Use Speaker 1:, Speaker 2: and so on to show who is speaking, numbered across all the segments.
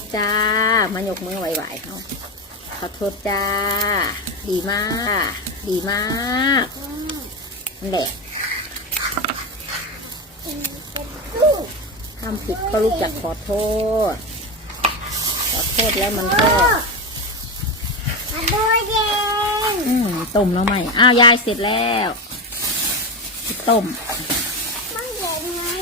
Speaker 1: ษจ้า มายกมือไหวๆเขาขอโทษจ้า ดีมาก ดีมากนั่นแหละทำผิดก็รู้จักขอโทษ ขอโทษแล้วมันก็
Speaker 2: มาดูเย็น
Speaker 1: อืมต้มแล้วไหมอ้าวยายเสร็จแล้ว ต้ม
Speaker 2: มันเย็นไงแก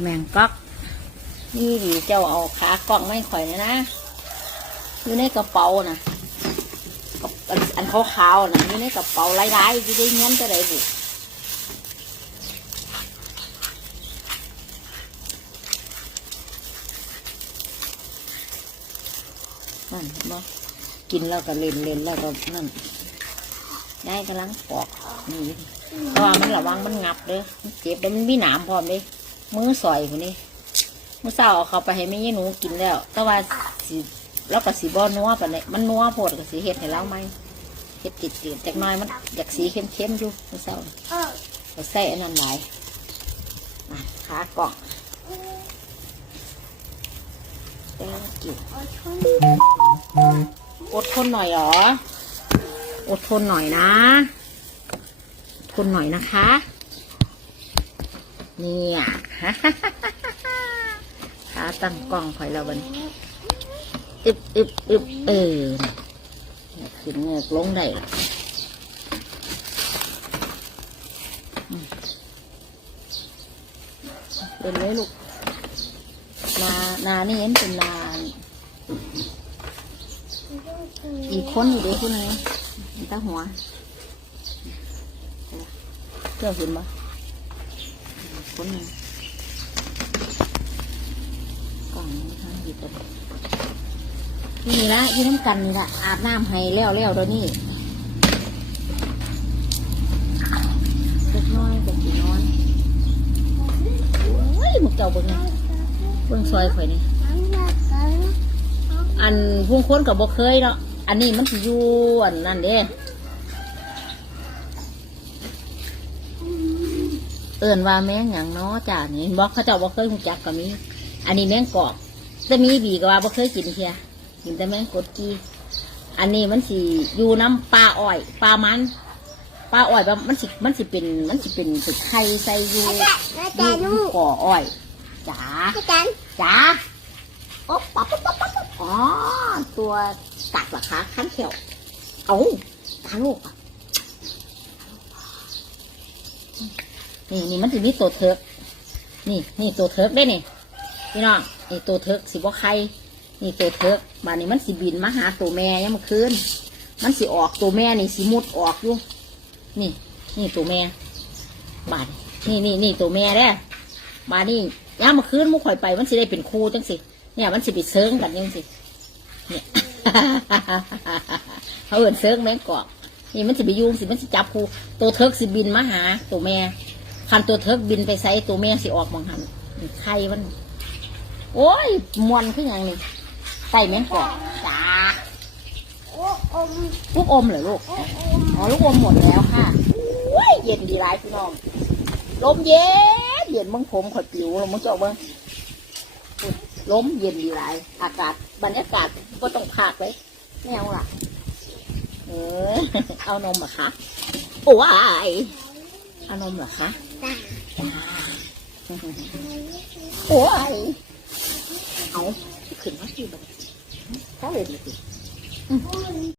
Speaker 2: แม
Speaker 1: งก๊อกนี่ดิเจ้าเอาขากล่องไม่ข่อยนะนะอยู่ในกระเป๋านะอันขาวๆนะอยู่ในกระเป๋าลายๆที่ได้เงินจะได้บุนั่นเห็นบ่กินแล้วก็เล่นเล่นแล้วก็นั่นยายกำลังปอกนี่ เพราะว่ามันระวังมันงับเด้อมันเจ็บเด้อมันมีหนามพร้อมเด้มือสอยคนนี้มือเศร้าเอาเขาไปให้แม่ยี่หนูกินแล้ว แต่ว่าสิแล้วก็สีบ่นัวปานนี้มันนัวโพดก็สีเห็ดให้เราไหมเห็ดติดๆจากน้อยมันอยากสีเข้มๆอยู่มือเศร้า
Speaker 2: เออ
Speaker 1: ก็ใส่อันนั้นหลายอะขากล่องเต้กิ่ว
Speaker 2: อาชุน
Speaker 1: อดทนหน่อยหรอ อดทนหน่อยนะ ทนหน่อยนะคะ เนี่ยขาตั้งกล้องคอยเราบันอึบอึบอึบเออเนี่ยขึ้นเงือกลงได้เป็นเลยลูกนานานี่เห็นเป็นนาอีกคนอยู่ด้คุณนึงมีตาหัว เจ้าเห็นปะอีกคนหนึงกล่องนี้ค่ะหยิบไปนี่ละอยี่น้ำกันนี่ละอาบน้ำให้แล้วแล้วเดี๋ยวนี้เล็กน้อยกับสีน้อยโอ้ยหมุกเจ้าเบิ่งนะเบิ่งซอยข่อยนี่อันพวงค้นกับบ่เคยเนาะอันนี้มันอยู่อันนั่นเด้ เอินว่าแมงหยังเนาะจ้านี่บอกเขาเจ้าบ่เคยรู้จักก็มี อันนี้แมงกอกแต่มีบีก็ว่าบ่เคยกินเพียกินแต่แมงกดกีอันนี้มันสิอยู่น้ำปลาอ้อยปลามันปลาอ้อยมันสิมันสิเป็นมันสิเป็นสึกไข่ใส่อยู่อยู่
Speaker 2: ก่
Speaker 1: ออ้อยจ๋า
Speaker 2: แม่จัน
Speaker 1: จ๋าโอ๊ปปปปอ๋อตัวกัดเหรอคะขั้นเขียวเอาตาลูกอะ นี่นี่มันจะมีตัวเทิกนี่นี่ตัวเทิกได้นี่พี่น้องนี่ตัวเทิกสิบ่ใครนี่ตัวเทิกบานนี้มันสิบินมาหาตัวแม่ยังมาคืนมันสิออกตัวแม่นี่สิมุดออกอยู่ นี่ นี่ตัวแม่ บานนี่นี่นี่ตัวแม่เด้มานี่ย่ามมาคืนมุกข่อยไป มันสิได้เป็นครูจังสิเนี่ยมันสิไปเซิงกันจังสิเนี่ยเขาเอินเซิงแมงกอกนี่มันสิไปยุ่งสิมันสิจับครูตัวเทิกสิบินมาหาตัวแม่ คันตัวเทิกบินไปใส่ตัวแม่สิออกมองหันนี่ไข่มัน โอ้ยมวนขึ้นอหย่างนี้ไก่แมงกอกจ้า
Speaker 2: โอ้อม
Speaker 1: ลูกอมเหรอลูก
Speaker 2: โอ้อม
Speaker 1: อ๋อลูกอมหมดแล้วค่ะโอ้ยเย็นดีไรพี่น้อง ลมเย็นเย็นมึงผมขอยปิวลมมึงเจาะเบิ้งอุ๊ยลมเย็นดีไรอากาศบรรยากาศก็ต้องพากเลยไม่เอาล่ะ เออ เอานมเหรอคะ โอ้ยเอานมเหรอคะ
Speaker 2: จ้า
Speaker 1: จ้า โอ้ยเอาขึ้นมาสิบัดเขาเลยดิ